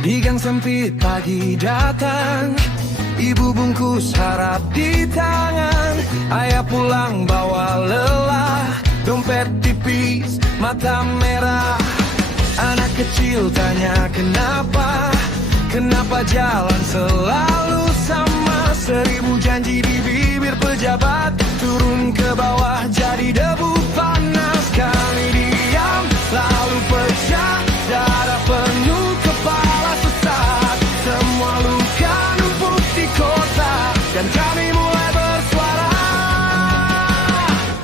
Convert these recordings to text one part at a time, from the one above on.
Di gang sempit pagi datang, ibu bungkus harap di tangan. Ayah pulang bawa lelah, dompet tipis, mata merah. Anak kecil tanya kenapa, kenapa jalan selalu sama. 1000 janji di bibir pejabat, turun ke bawah jadi debu panas. Kami diam lalu pecah, dada penuh kepala sesak. Semua luka numpuk di kota, dan kami mulai bersuara.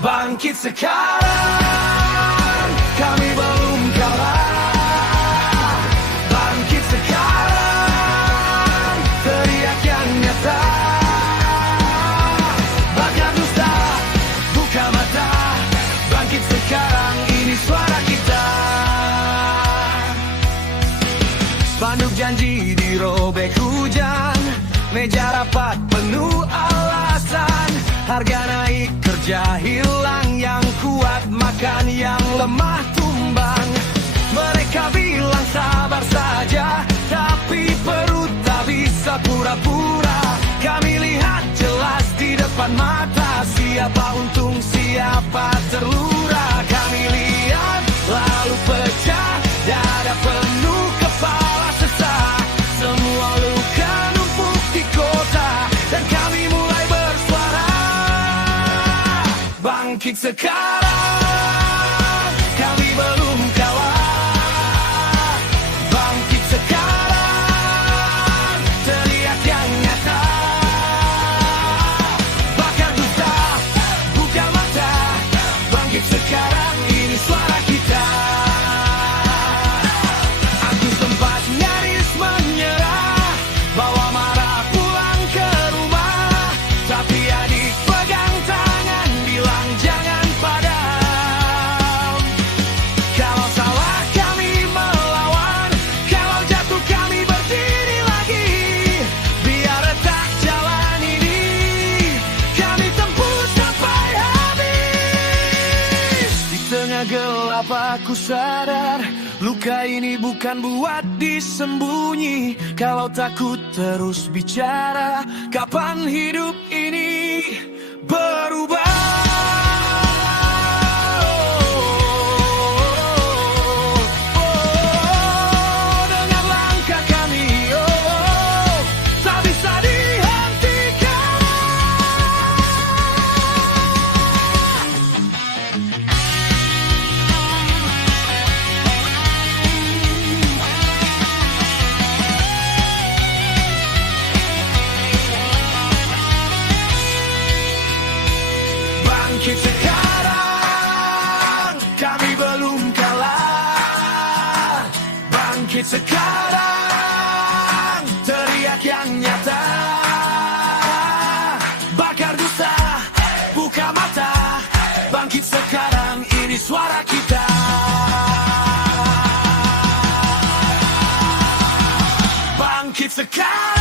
Bangkit sekarang, kami belum kalah. Bangkit sekarang, teriak yang nyata. Bakar dusta, buka mata. Bangkit sekarang, ini suara kita. Spanduk janji dirobek hujan, meja rapat penuh alasan. Harga naik, kerja hilang, yang kuat makan, yang lemah tumbang. Mereka bilang sabar saja, tapi perut tak bisa pura-pura. Kami lihat jelas di depan mata, siapa untung, siapa terlurah. Kami lihat lalu pecah, dada penuh kepala sesak. Semua luka numpuk di kota, dan kami mulai bersuara. Bangkit sekarang, kami belum kalah. Bangkit sekarang, teriak yang nyata. Bakar dusta, buka mata. Bangkit sekarang, ini suara kita. Aku sempat nyaris menyerah, bawa marah pulang ke rumah. Tapi adik pegang tangan, bilang jangan padam. Kalau salah kami melawan, kalau jatuh kami berdiri lagi. Biar retak jalan ini, kami tempuh sampai habis. Di tengah gelap aku sadar, luka ini bukan buat disembunyi. Kalau takut terus bicara, kapan hidup ini berubah? Dengan langkah kami, tak bisa dihentikan. Bangkit sekarang, kami belum kalah. Bangkit sekarang, teriak yang nyata. Bakar dusta, buka mata. Bangkit sekarang, ini suara kita. Bangkit sekarang.